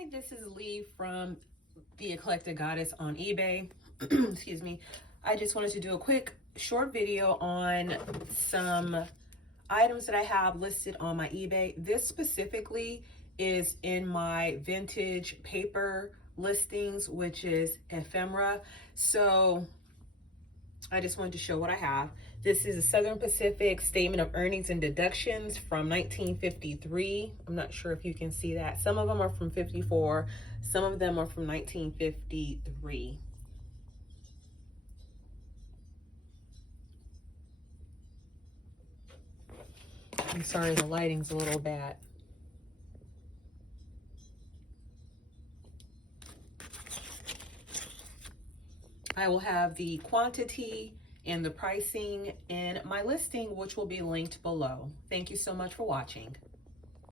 Hi, this is Lee from The Eclectic Goddess on eBay. Excuse me. I just wanted to do a quick short video on some items that I have listed on my eBay. This specifically is in my vintage paper listings, which is Ephemera. So I just wanted to show what I have. This is a Southern Pacific Statement of Earnings and Deductions from 1953. I'm not sure if you can see that. Some of them are from 54. Some of them are from 1953. I'm sorry, the lighting's a little bad. I will have the quantity and the pricing in my listing, which will be linked below. Thank you so much for watching.